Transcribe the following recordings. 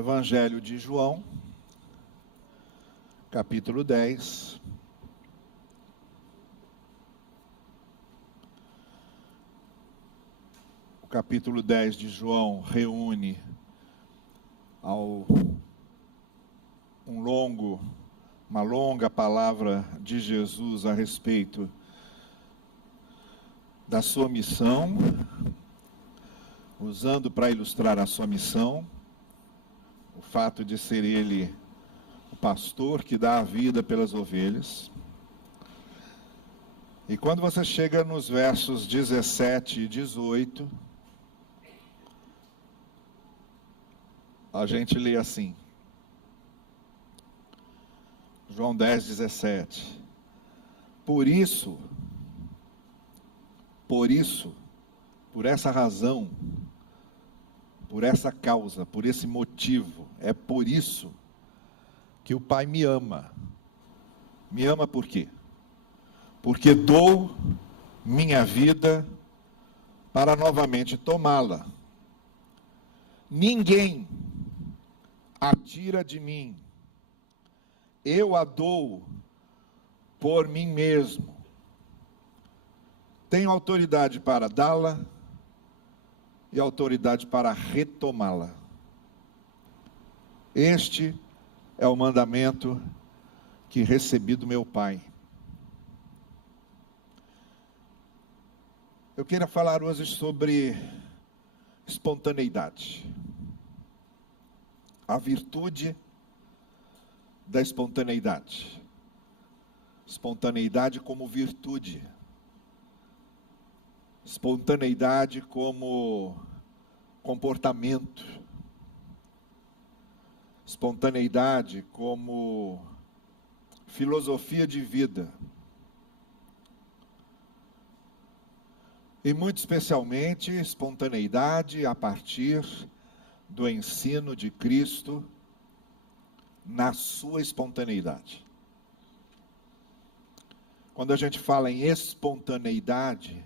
Evangelho de João, capítulo 10. O capítulo 10 de João reúne uma longa palavra de Jesus a respeito da sua missão, usando para ilustrar a sua missão o fato de ser ele o pastor que dá a vida pelas ovelhas. E quando você chega nos versos 17 e 18, a gente lê assim. João 10, 17. Por essa razão, por essa causa, por esse motivo, é por isso que o Pai me ama. Me ama por quê? Porque dou minha vida para novamente tomá-la. Ninguém a tira de mim. Eu a dou por mim mesmo. Tenho autoridade para dá-la e autoridade para retomá-la. Este é o mandamento que recebi do meu Pai. Eu quero falar hoje sobre espontaneidade. A virtude da espontaneidade. Espontaneidade como virtude. Espontaneidade como comportamento. Espontaneidade como filosofia de vida. E muito especialmente, espontaneidade a partir do ensino de Cristo na sua espontaneidade. Quando a gente fala em espontaneidade,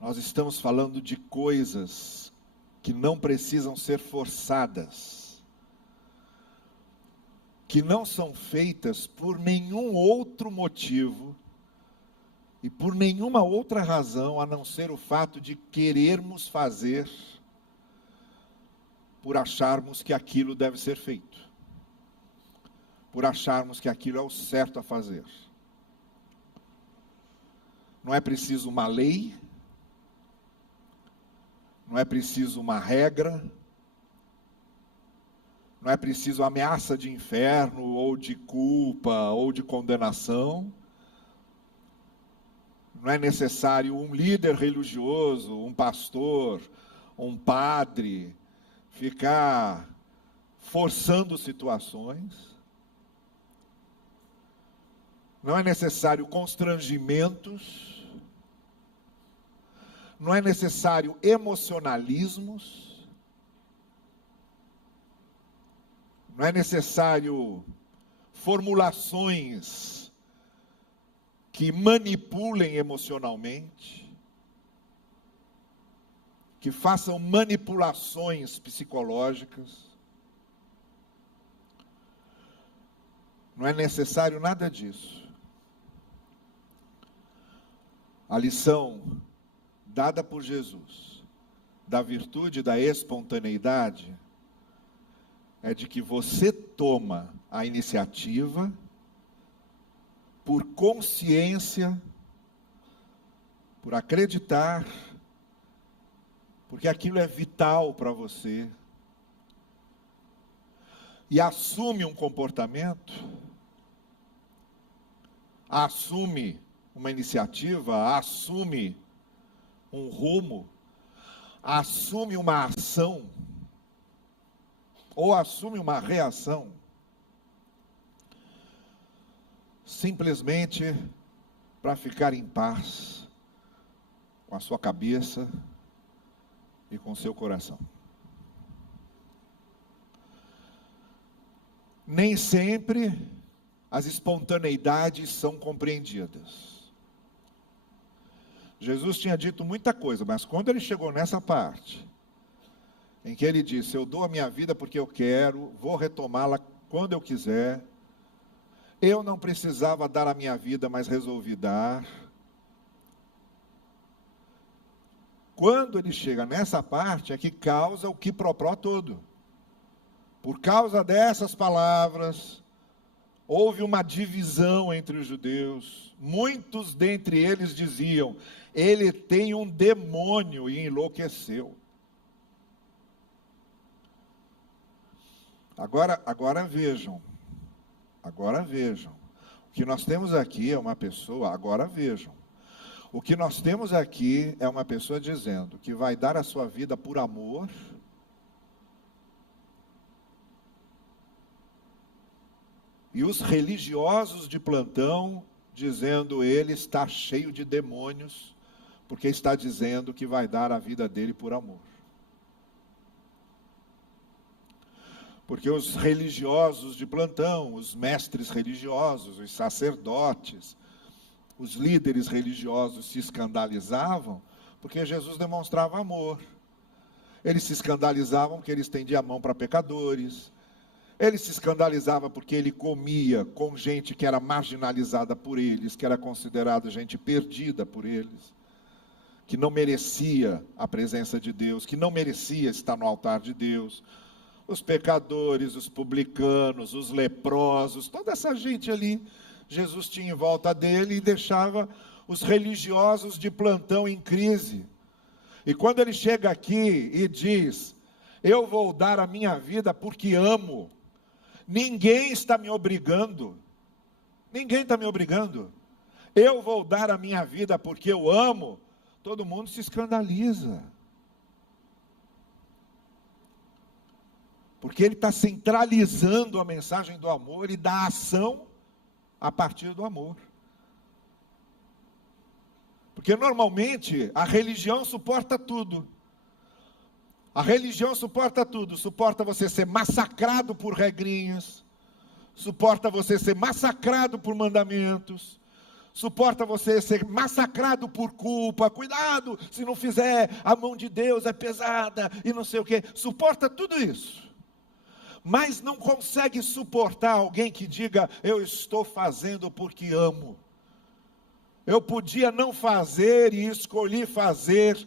nós estamos falando de coisas que não precisam ser forçadas, que não são feitas por nenhum outro motivo e por nenhuma outra razão, a não ser o fato de querermos fazer, por acharmos que aquilo deve ser feito, por acharmos que aquilo é o certo a fazer. Não é preciso uma lei, não é preciso uma regra, não é preciso ameaça de inferno, ou de culpa, ou de condenação. Não é necessário um líder religioso, um pastor, um padre, ficar forçando situações. Não é necessário constrangimentos. Não é necessário emocionalismos. Não é necessário formulações que manipulem emocionalmente, que façam manipulações psicológicas. Não é necessário nada disso. A lição dada por Jesus, da virtude da espontaneidade, é de que você toma a iniciativa por consciência, por acreditar, porque aquilo é vital para você, e assume um comportamento, assume uma iniciativa, assume um rumo, assume uma ação, ou assume uma reação, simplesmente para ficar em paz com a sua cabeça e com o seu coração. Nem sempre as espontaneidades são compreendidas. Jesus tinha dito muita coisa, mas quando ele chegou nessa parte, em que ele disse: eu dou a minha vida porque eu quero, vou retomá-la quando eu quiser. Eu não precisava dar a minha vida, mas resolvi dar. Quando ele chega nessa parte, é que causa o quipropró todo. Por causa dessas palavras, houve uma divisão entre os judeus. Muitos dentre eles diziam: ele tem um demônio e enlouqueceu. Agora vejam. O que nós temos aqui é uma pessoa, O que nós temos aqui é uma pessoa dizendo que vai dar a sua vida por amor. E os religiosos de plantão dizendo: ele está cheio de demônios, porque está dizendo que vai dar a vida dele por amor. Porque os religiosos de plantão, os mestres religiosos, os sacerdotes, os líderes religiosos se escandalizavam porque Jesus demonstrava amor. Eles se escandalizavam porque ele estendia a mão para pecadores. Ele se escandalizava porque ele comia com gente que era marginalizada por eles, que era considerada gente perdida por eles, que não merecia a presença de Deus, que não merecia estar no altar de Deus. Os pecadores, os publicanos, os leprosos, toda essa gente ali, Jesus tinha em volta dele e deixava os religiosos de plantão em crise. E quando ele chega aqui e diz: eu vou dar a minha vida porque amo, ninguém está me obrigando, eu vou dar a minha vida porque eu amo, todo mundo se escandaliza. Porque ele está centralizando a mensagem do amor e da ação a partir do amor. Porque normalmente a religião suporta tudo. Suporta você ser massacrado por regrinhas, suporta você ser massacrado por mandamentos, suporta você ser massacrado por culpa. Cuidado, se não fizer, a mão de Deus é pesada e não sei o quê. Suporta tudo isso. Mas não consegue suportar alguém que diga: eu estou fazendo porque amo. Eu podia não fazer e escolhi fazer,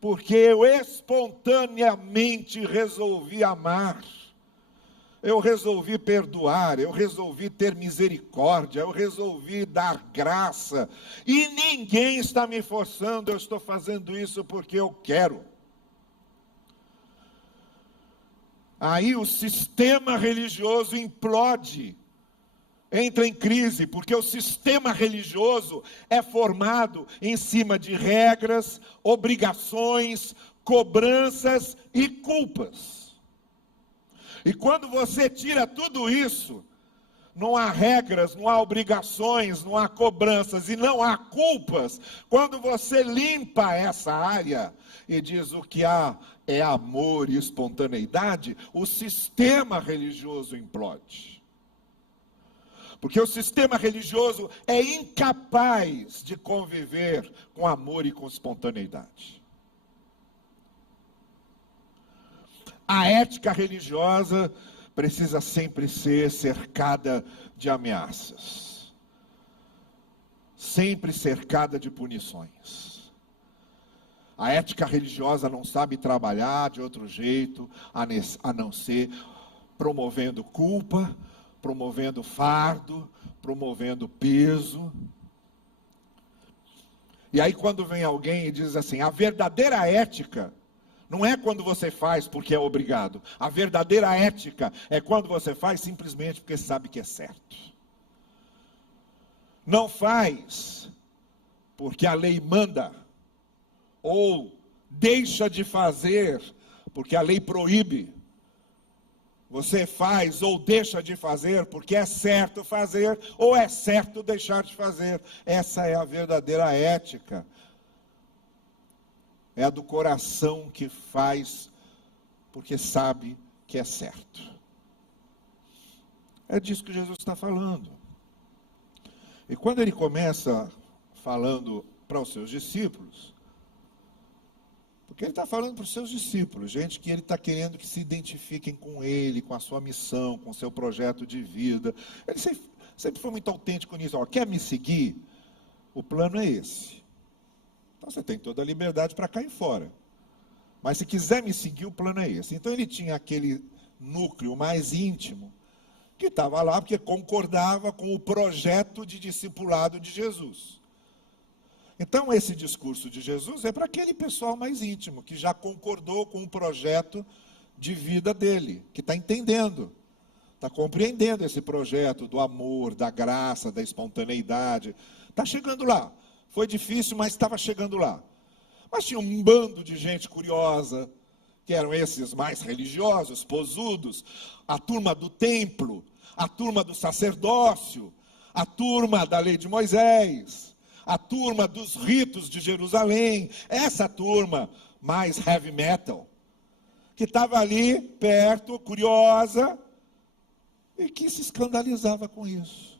porque eu espontaneamente resolvi amar. Eu resolvi perdoar, eu resolvi ter misericórdia, eu resolvi dar graça. E ninguém está me forçando, eu estou fazendo isso porque eu quero. Aí o sistema religioso implode, entra em crise, porque o sistema religioso é formado em cima de regras, obrigações, cobranças e culpas. E quando você tira tudo isso, não há regras, não há obrigações, não há cobranças e não há culpas. Quando você limpa essa área e diz o que há é amor e espontaneidade, o sistema religioso implode. Porque o sistema religioso é incapaz de conviver com amor e com espontaneidade. A ética religiosa precisa sempre ser cercada de ameaças, sempre cercada de punições. A ética religiosa não sabe trabalhar de outro jeito, a não ser promovendo culpa, promovendo fardo, promovendo peso. E aí quando vem alguém e diz assim: a verdadeira ética não é quando você faz porque é obrigado. A verdadeira ética é quando você faz simplesmente porque sabe que é certo. Não faz porque a lei manda, ou deixa de fazer porque a lei proíbe. Você faz ou deixa de fazer porque é certo fazer, ou é certo deixar de fazer. Essa é a verdadeira ética. É a do coração que faz porque sabe que é certo. É disso que Jesus está falando. E quando ele começa falando para os seus discípulos, Porque ele está falando para os seus discípulos, gente que ele está querendo que se identifiquem com ele, com a sua missão, com o seu projeto de vida. Ele sempre foi muito autêntico nisso. Ó, quer me seguir? O plano é esse. Então você tem toda a liberdade para cair fora. Mas se quiser me seguir, o plano é esse. Então ele tinha aquele núcleo mais íntimo, que estava lá porque concordava com o projeto de discipulado de Jesus. Então esse discurso de Jesus é para aquele pessoal mais íntimo, que já concordou com o projeto de vida dele, que está entendendo, está compreendendo esse projeto do amor, da graça, da espontaneidade. Está chegando lá. Foi difícil, mas estava chegando lá. Mas tinha um bando de gente curiosa, que eram esses mais religiosos, posudos, a turma do templo, a turma do sacerdócio, a turma da lei de Moisés, a turma dos ritos de Jerusalém, essa turma mais heavy metal, que estava ali perto, curiosa, e que se escandalizava com isso.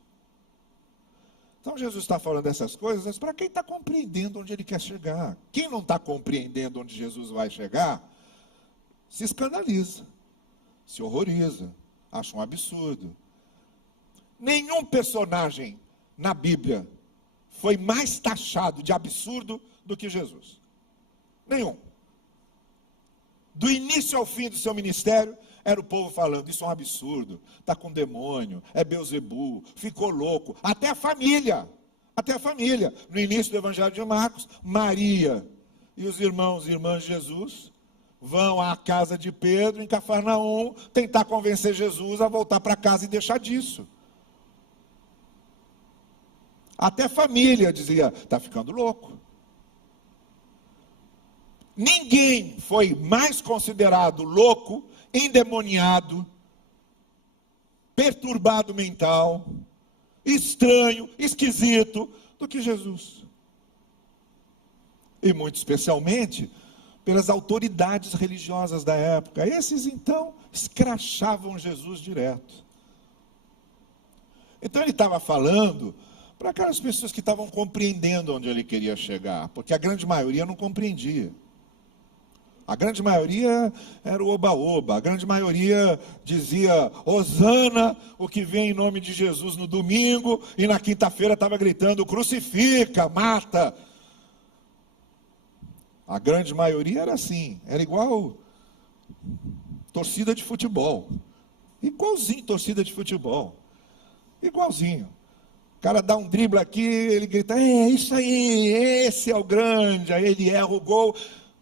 Então Jesus está falando dessas coisas para quem está compreendendo onde ele quer chegar. Quem não está compreendendo onde Jesus vai chegar, se escandaliza, se horroriza, acha um absurdo. Nenhum personagem na Bíblia foi mais taxado de absurdo do que Jesus. Nenhum. Do início ao fim do seu ministério, era o povo falando, isso é um absurdo, está com demônio, é Beelzebu, ficou louco. Até a família. No início do Evangelho de Marcos, Maria e os irmãos e irmãs de Jesus vão à casa de Pedro, em Cafarnaum, tentar convencer Jesus a voltar para casa e deixar disso. Até a família dizia, está ficando louco. Ninguém foi mais considerado louco, endemoniado, perturbado mental, estranho, esquisito, do que Jesus. E muito especialmente pelas autoridades religiosas da época. Esses então escrachavam Jesus direto. Então ele estava falando para aquelas pessoas que estavam compreendendo onde ele queria chegar, porque a grande maioria não compreendia. A grande maioria era o oba-oba, a grande maioria dizia, Hosana, o que vem em nome de Jesus no domingo, e na quinta-feira estava gritando, crucifica, mata. A grande maioria era assim, era igual torcida de futebol. Igualzinho torcida de futebol. Igualzinho. O cara dá um drible aqui, ele grita, isso aí, esse é o grande, aí ele erra o gol.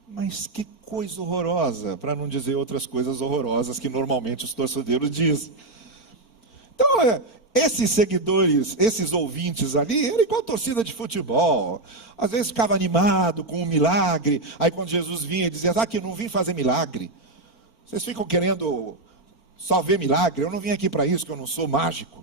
Mas que coisa horrorosa, para não dizer outras coisas horrorosas que normalmente os torcedores dizem. Então, esses seguidores, esses ouvintes ali, era igual torcida de futebol. Às vezes ficava animado com um milagre, aí quando Jesus vinha, dizia, que eu não vim fazer milagre. Vocês ficam querendo só ver milagre, eu não vim aqui para isso, que eu não sou mágico.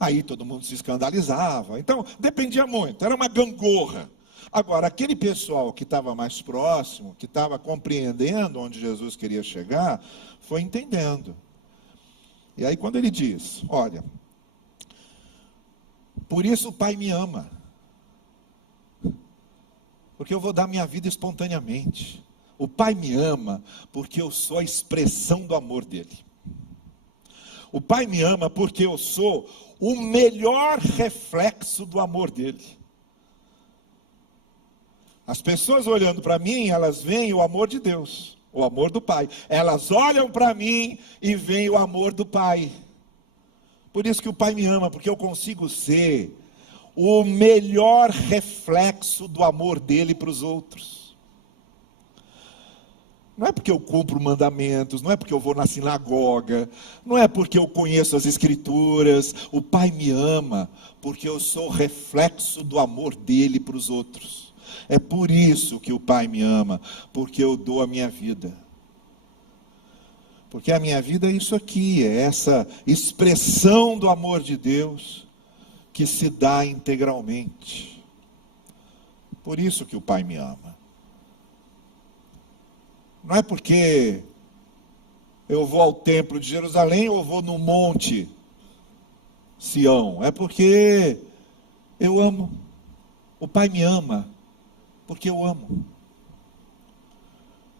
Aí todo mundo se escandalizava. Então, dependia muito, era uma gangorra. Agora, aquele pessoal que estava mais próximo, que estava compreendendo onde Jesus queria chegar, foi entendendo. E aí quando ele diz, olha, por isso o Pai me ama, porque eu vou dar minha vida espontaneamente. O Pai me ama porque eu sou a expressão do amor dele. O Pai me ama porque eu sou o melhor reflexo do amor dele. As pessoas olhando para mim, elas veem o amor de Deus, o amor do Pai. Elas olham para mim e veem o amor do Pai. Por isso que o Pai me ama, porque eu consigo ser o melhor reflexo do amor dele para os outros. Não é porque eu cumpro mandamentos, não é porque eu vou na sinagoga, não é porque eu conheço as Escrituras. O Pai me ama, porque eu sou o reflexo do amor dele para os outros. É por isso que o Pai me ama, porque eu dou a minha vida. Porque a minha vida é isso aqui, é essa expressão do amor de Deus que se dá integralmente. Por isso que o Pai me ama. Não é porque eu vou ao templo de Jerusalém ou vou no monte Sião. É porque eu amo. O Pai me ama porque eu amo.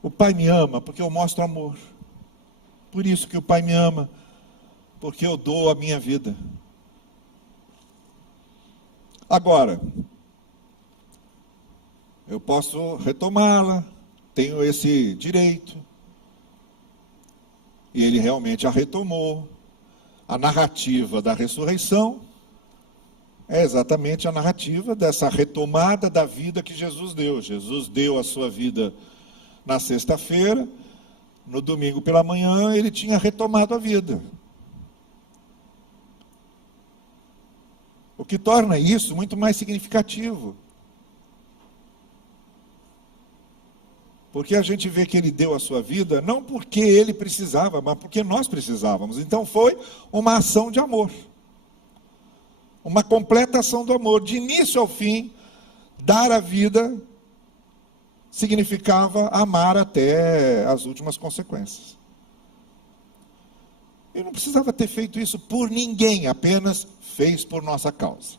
O Pai me ama porque eu mostro amor. Por isso que o Pai me ama, porque eu dou a minha vida. Agora, eu posso retomá-la, tenho esse direito. E ele realmente a retomou. A narrativa da ressurreição é exatamente a narrativa dessa retomada da vida que Jesus deu. Jesus deu a sua vida na sexta-feira, no domingo pela manhã ele tinha retomado a vida. O que torna isso muito mais significativo. Porque a gente vê que ele deu a sua vida, não porque ele precisava, mas porque nós precisávamos. Então foi uma ação de amor. Uma completa ação do amor. De início ao fim, dar a vida significava amar até as últimas consequências. Ele não precisava ter feito isso por ninguém, apenas fez por nossa causa.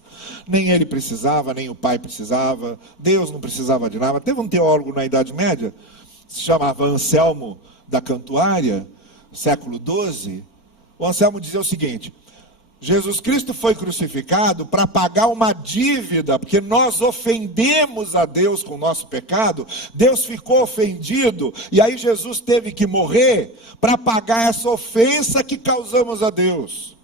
Nem ele precisava, nem o Pai precisava, Deus não precisava de nada. Teve um teólogo na Idade Média, se chamava Anselmo da Cantuária, século XII. O Anselmo dizia o seguinte: Jesus Cristo foi crucificado para pagar uma dívida, porque nós ofendemos a Deus com o nosso pecado, Deus ficou ofendido, e aí Jesus teve que morrer para pagar essa ofensa que causamos a Deus.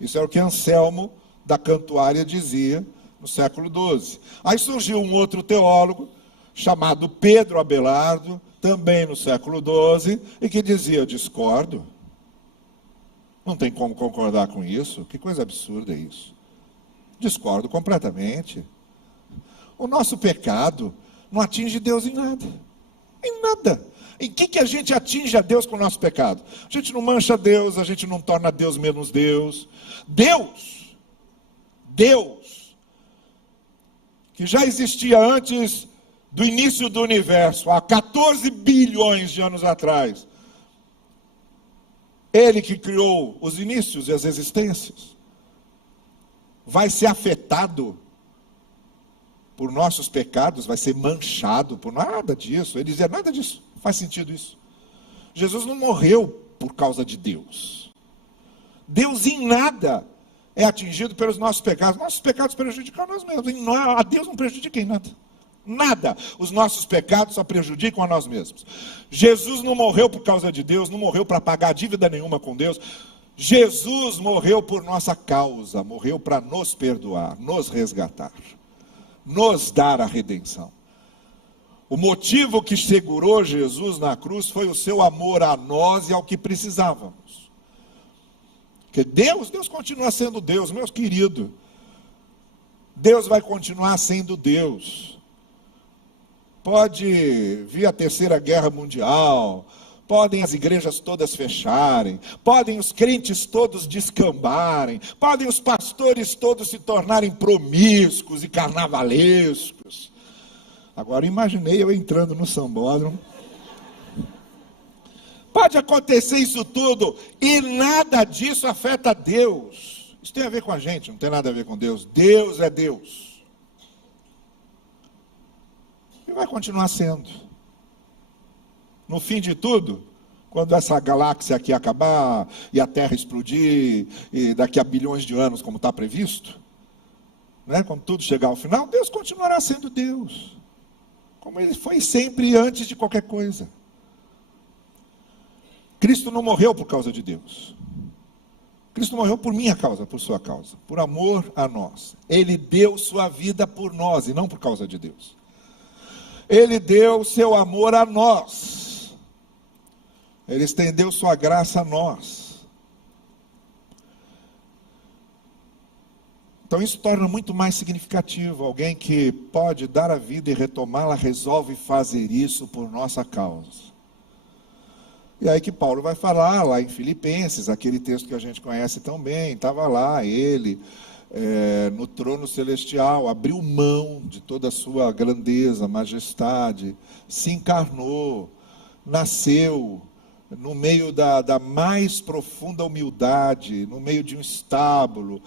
Isso é o que Anselmo da Cantuária dizia no século XII. Aí surgiu um outro teólogo, chamado Pedro Abelardo, também no século XII, e que dizia: eu discordo. Não tem como concordar com isso. Que coisa absurda é isso. Discordo completamente. O nosso pecado não atinge Deus em nada. Em nada. Em que a gente atinge a Deus com o nosso pecado? A gente não mancha Deus, a gente não torna Deus menos Deus. Deus, que já existia antes do início do universo, há 14 bilhões de anos atrás. Ele que criou os inícios e as existências, vai ser afetado por nossos pecados, vai ser manchado por nada disso. Ele dizia: nada disso, faz sentido isso. Jesus não morreu por causa de Deus. Deus em nada é atingido pelos nossos pecados. Nossos pecados prejudicam a nós mesmos. A Deus não prejudica em nada. Nada. Os nossos pecados só prejudicam a nós mesmos. Jesus não morreu por causa de Deus, não morreu para pagar dívida nenhuma com Deus. Jesus morreu por nossa causa, morreu para nos perdoar, nos resgatar, nos dar a redenção. O motivo que segurou Jesus na cruz foi o seu amor a nós e ao que precisávamos. Porque Deus continua sendo Deus, meus queridos. Deus vai continuar sendo Deus. Pode vir a Terceira Guerra Mundial, podem as igrejas todas fecharem, podem os crentes todos descambarem, podem os pastores todos se tornarem promíscuos e carnavalescos. Agora imaginei eu entrando no sambódromo. Pode acontecer isso tudo e nada disso afeta Deus. Isso tem a ver com a gente, não tem nada a ver com Deus. Deus é Deus. E vai continuar sendo. No fim de tudo, quando essa galáxia aqui acabar, e a Terra explodir, e daqui a bilhões de anos, como está previsto, né, quando tudo chegar ao final, Deus continuará sendo Deus. Como Ele foi sempre antes de qualquer coisa. Cristo não morreu por causa de Deus. Cristo morreu por minha causa, por sua causa, por amor a nós. Ele deu sua vida por nós e não por causa de Deus. Ele deu seu amor a nós. Ele estendeu sua graça a nós. Então isso torna muito mais significativo. Alguém que pode dar a vida e retomá-la, resolve fazer isso por nossa causa. E aí que Paulo vai falar lá em Filipenses, aquele texto que a gente conhece tão bem. Estava lá ele, no trono celestial, abriu mão de toda a sua grandeza, majestade, se encarnou, nasceu no meio da mais profunda humildade, no meio de um estábulo,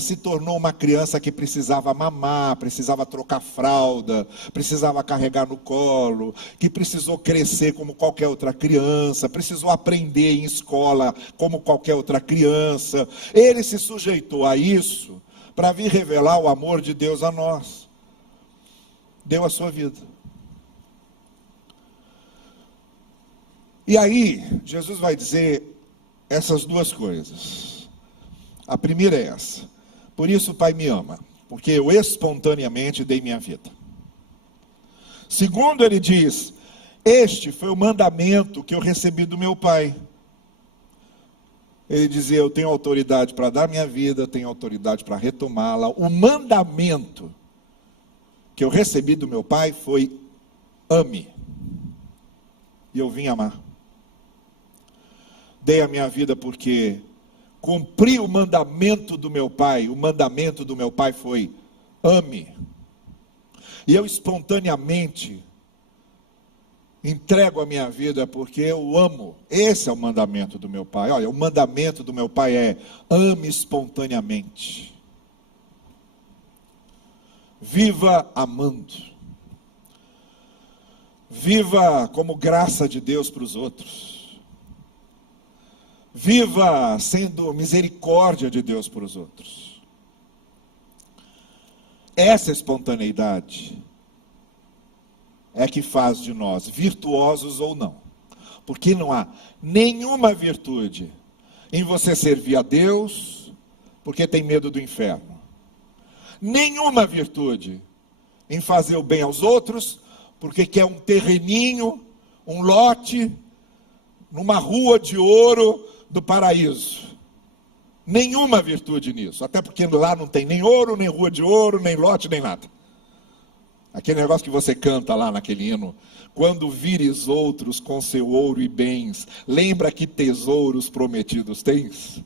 se tornou uma criança que precisava mamar, precisava trocar fralda, precisava carregar no colo, que precisou crescer como qualquer outra criança, precisou aprender em escola como qualquer outra criança. Ele se sujeitou a isso para vir revelar o amor de Deus a nós. Deu a sua vida. E aí, Jesus vai dizer essas duas coisas. A primeira é essa: por isso o Pai me ama, porque eu espontaneamente dei minha vida. Segundo, ele diz: este foi o mandamento que eu recebi do meu Pai. Ele dizia: eu tenho autoridade para dar minha vida, tenho autoridade para retomá-la. O mandamento que eu recebi do meu Pai foi: ame. E eu vim amar. Dei a minha vida porque cumpri o mandamento do meu Pai. O mandamento do meu Pai foi: ame. E eu espontaneamente entrego a minha vida porque eu amo. Esse é o mandamento do meu Pai. Olha, o mandamento do meu Pai é: ame espontaneamente. Viva amando. Viva como graça de Deus para os outros. Viva sendo misericórdia de Deus para os outros. Essa espontaneidade é que faz de nós virtuosos ou não. Porque não há nenhuma virtude em você servir a Deus porque tem medo do inferno. Nenhuma virtude em fazer o bem aos outros porque quer um terreninho, um lote, numa rua de ouro do paraíso. Nenhuma virtude nisso. Até porque lá não tem nem ouro, nem rua de ouro, nem lote, nem nada. Aquele negócio que você canta lá naquele hino: quando vires outros com seu ouro e bens, lembra que tesouros prometidos tens?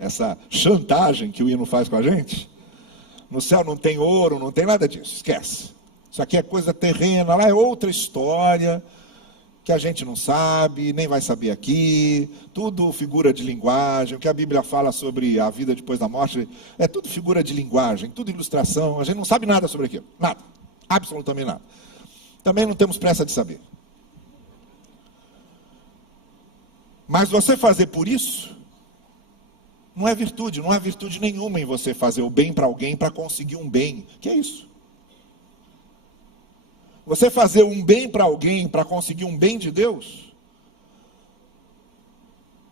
Essa chantagem que o hino faz com a gente. No céu não tem ouro, não tem nada disso, esquece. Isso aqui é coisa terrena, lá é outra história que a gente não sabe, nem vai saber aqui. Tudo figura de linguagem. O que a Bíblia fala sobre a vida depois da morte é tudo figura de linguagem, tudo ilustração. A gente não sabe nada sobre aquilo, nada, absolutamente nada. Também não temos pressa de saber. Mas você fazer por isso não é virtude. Não há virtude nenhuma em você fazer o bem para alguém para conseguir um bem. Que é isso? Você fazer um bem para alguém para conseguir um bem de Deus?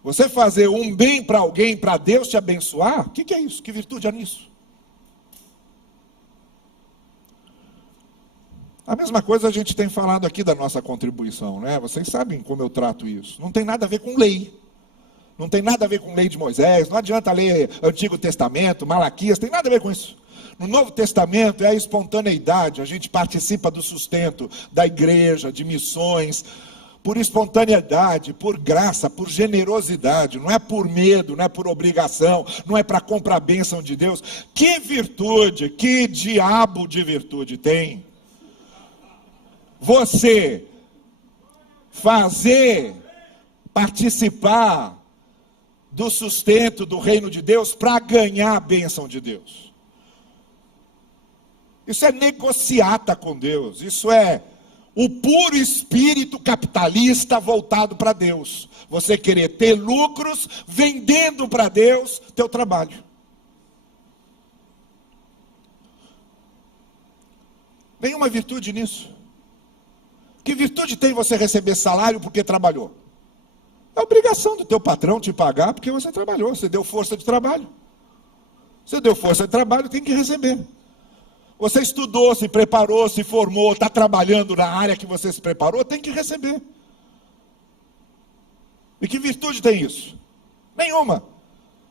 Você fazer um bem para alguém para Deus te abençoar? O que é isso? Que virtude há nisso? A mesma coisa a gente tem falado aqui da nossa contribuição, né? Vocês sabem como eu trato isso. Não tem nada a ver com lei. Não tem nada a ver com lei de Moisés. Não adianta ler Antigo Testamento, Malaquias, tem nada a ver com isso. No Novo Testamento é a espontaneidade. A gente participa do sustento da igreja, de missões, por espontaneidade, por graça, por generosidade. Não é por medo, não é por obrigação, não é para comprar a bênção de Deus. Que virtude, que diabo de virtude tem você participar do sustento do reino de Deus para ganhar a bênção de Deus? Isso é negociata com Deus. Isso é o puro espírito capitalista voltado para Deus. Você querer ter lucros vendendo para Deus teu trabalho. Nenhuma virtude nisso. Que virtude tem você receber salário porque trabalhou? É obrigação do teu patrão te pagar porque você trabalhou. Você deu força de trabalho. Você deu força de trabalho, tem que receber. Você estudou, se preparou, se formou, está trabalhando na área que você se preparou, tem que receber. E que virtude tem isso? Nenhuma.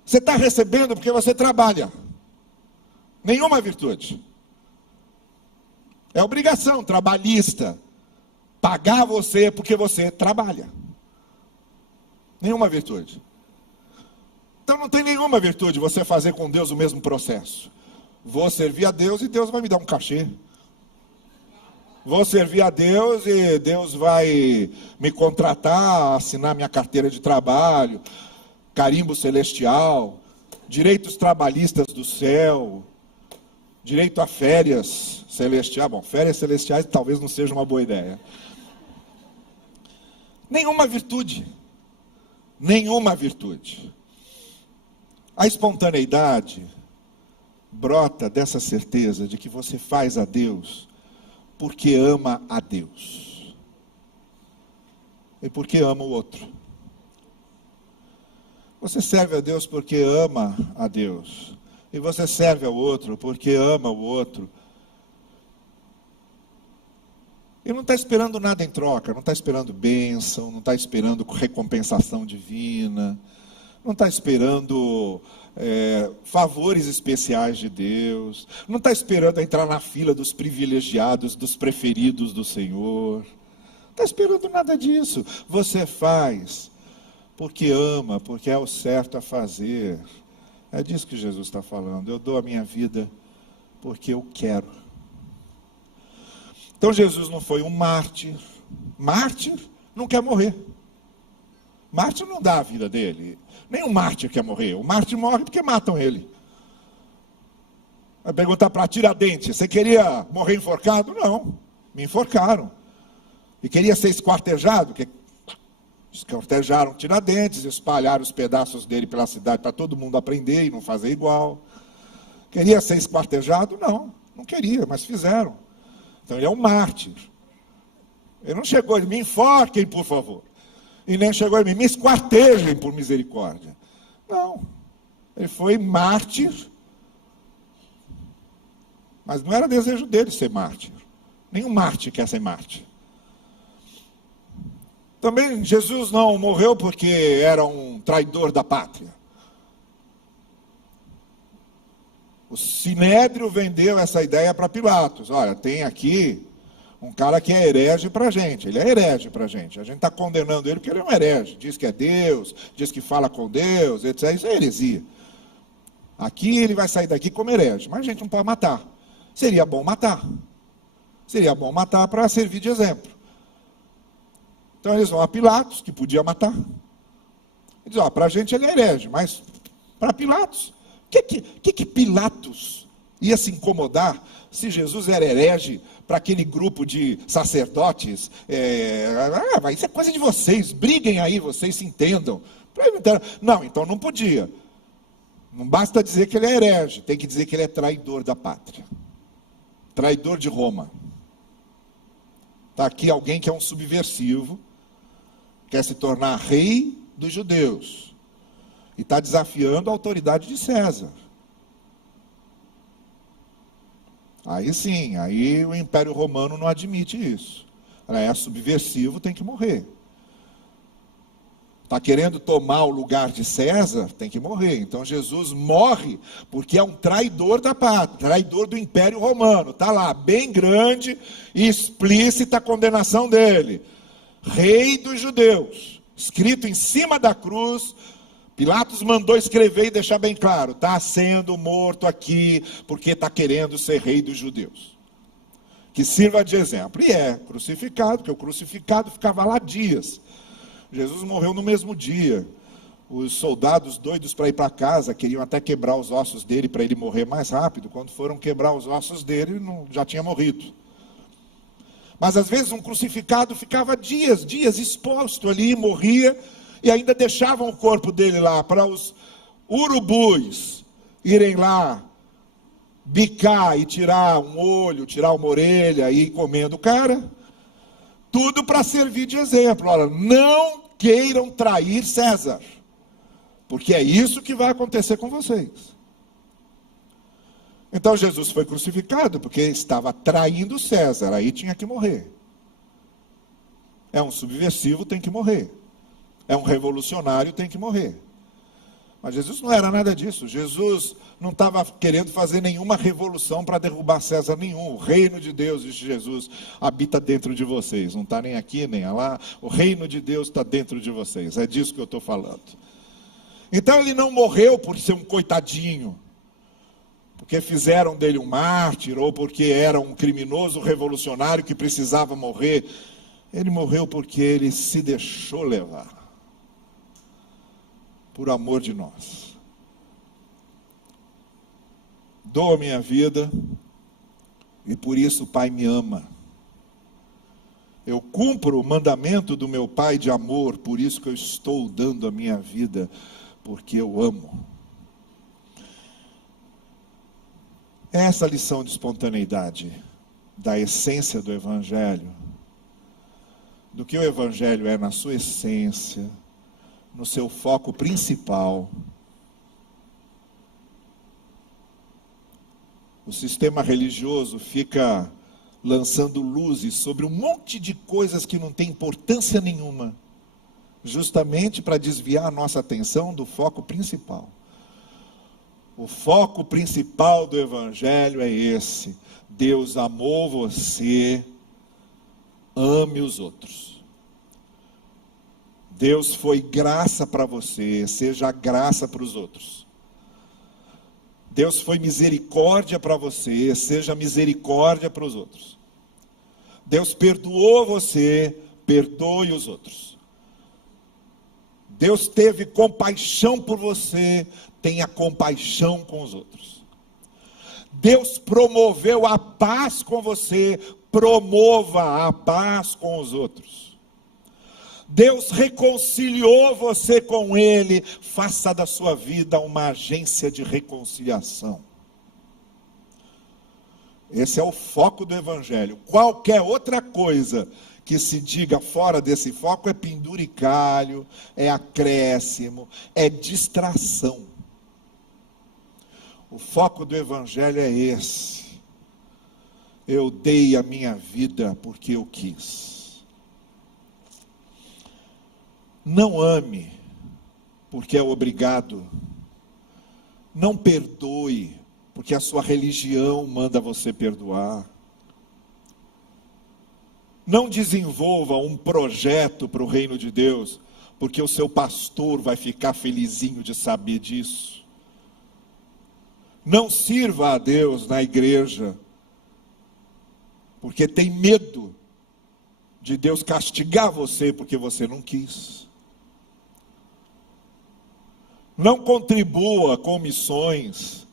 Você está recebendo porque você trabalha. Nenhuma virtude. É obrigação trabalhista pagar você porque você trabalha. Nenhuma virtude. Então não tem nenhuma virtude você fazer com Deus o mesmo processo. Vou servir a Deus e Deus vai me dar um cachê. Vou servir a Deus e Deus vai me contratar, assinar minha carteira de trabalho, carimbo celestial, direitos trabalhistas do céu, direito a férias celestiais. Bom, férias celestiais talvez não seja uma boa ideia. Nenhuma virtude. Nenhuma virtude. A espontaneidade brota dessa certeza de que você faz a Deus porque ama a Deus e porque ama o outro. Você serve a Deus porque ama a Deus e você serve ao outro porque ama o outro. E não está esperando nada em troca, não está esperando bênção, não está esperando recompensação divina, não está esperando favores especiais de Deus, não está esperando entrar na fila dos privilegiados, dos preferidos do Senhor, não está esperando nada disso. Você faz porque ama, porque é o certo a fazer. É disso que Jesus está falando. Eu dou a minha vida porque eu quero. Então Jesus não foi um mártir. Mártir não quer morrer. Mártir não dá a vida dele. Nem um mártir quer morrer. O mártir morre porque matam ele. Vai perguntar para Tiradentes: você queria morrer enforcado? Não, me enforcaram. E queria ser esquartejado? Porque esquartejaram Tiradentes, espalharam os pedaços dele pela cidade para todo mundo aprender e não fazer igual. Queria ser esquartejado? Não, não queria, mas fizeram. Então ele é um mártir. Ele não chegou e me enforquem, por favor. E nem chegou a mim, me esquartejem por misericórdia. Não. Ele foi mártir. Mas não era desejo dele ser mártir. Nenhum mártir quer ser mártir. Também Jesus não morreu porque era um traidor da pátria. O Sinédrio vendeu essa ideia para Pilatos. Olha, tem aqui um cara que é herege para a gente. Ele é herege para a gente. A gente está condenando ele porque ele é um herege. Diz que é Deus, diz que fala com Deus, etc. Isso é heresia. Aqui ele vai sair daqui como herege. Mas a gente não pode matar. Seria bom matar. Seria bom matar para servir de exemplo. Então eles vão a Pilatos, que podia matar. Eles dizem, para a gente ele é herege, mas para Pilatos, que Pilatos ia se incomodar se Jesus era herege para aquele grupo de sacerdotes? Isso é coisa de vocês, briguem aí, vocês se entendam. Não, então não podia. Não basta dizer que ele é herege, tem que dizer que ele é traidor da pátria. Traidor de Roma. Está aqui alguém que é um subversivo, quer se tornar rei dos judeus. E está desafiando a autoridade de César. Aí sim, aí o Império Romano não admite isso. É subversivo, tem que morrer. Está querendo tomar o lugar de César, tem que morrer. Então Jesus morre porque é um traidor da pátria, traidor do Império Romano. Está lá, bem grande e explícita a condenação dele. Rei dos judeus, escrito em cima da cruz. Pilatos mandou escrever e deixar bem claro: está sendo morto aqui porque está querendo ser rei dos judeus. Que sirva de exemplo. E é crucificado, porque o crucificado ficava lá dias. Jesus morreu no mesmo dia. Os soldados doidos para ir para casa queriam até quebrar os ossos dele para ele morrer mais rápido. Quando foram quebrar os ossos dele, já tinha morrido. Mas às vezes um crucificado ficava dias exposto ali, morria, e ainda deixavam o corpo dele lá para os urubus irem lá bicar e tirar um olho, tirar uma orelha e ir comendo o cara. Tudo para servir de exemplo. Olha, não queiram trair César, porque é isso que vai acontecer com vocês. Então Jesus foi crucificado porque estava traindo César, aí tinha que morrer. É um subversivo, tem que morrer. É um revolucionário, tem que morrer. Mas Jesus não era nada disso. Jesus não estava querendo fazer nenhuma revolução para derrubar César nenhum. O reino de Deus, diz Jesus, habita dentro de vocês. Não está nem aqui, nem lá. O reino de Deus está dentro de vocês. É disso que eu estou falando. Então ele não morreu por ser um coitadinho. porque fizeram dele um mártir, ou porque era um criminoso revolucionário que precisava morrer. Ele morreu porque ele se deixou levar, por amor de nós. Dou a minha vida, e por isso o Pai me ama. Eu cumpro o mandamento do meu Pai de amor, por isso que eu estou dando a minha vida, porque eu amo. Essa lição de espontaneidade, da essência do Evangelho, do que o Evangelho é na sua essência, no seu foco principal. O sistema religioso fica lançando luzes sobre um monte de coisas que não tem importância nenhuma, justamente para desviar a nossa atenção do foco principal. O foco principal do Evangelho é esse: Deus amou você, ame os outros. Deus foi graça para você, seja graça para os outros. Deus foi misericórdia para você, seja misericórdia para os outros. Deus perdoou você, perdoe os outros. Deus teve compaixão por você, tenha compaixão com os outros. Deus promoveu a paz com você, promova a paz com os outros. Deus reconciliou você com Ele, faça da sua vida uma agência de reconciliação. Esse é o foco do Evangelho. Qualquer outra coisa que se diga fora desse foco é penduricalho, é acréscimo, é distração. O foco do Evangelho é esse: eu dei a minha vida porque eu quis. Não ame porque é obrigado. Não perdoe porque a sua religião manda você perdoar. Não desenvolva um projeto para o reino de Deus porque o seu pastor vai ficar felizinho de saber disso. Não sirva a Deus na igreja porque tem medo de Deus castigar você porque você não quis. Não contribua com missões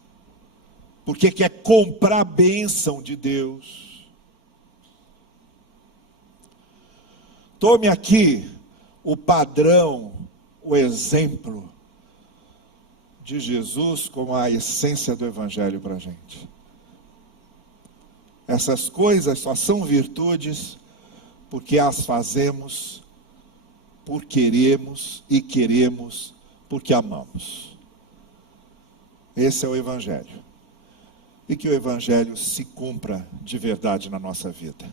porque quer comprar a bênção de Deus. Tome aqui o padrão, o exemplo de Jesus como a essência do Evangelho para a gente. Essas coisas só são virtudes porque as fazemos por queremos e queremos porque amamos. Esse é o Evangelho. E que o Evangelho se cumpra de verdade na nossa vida.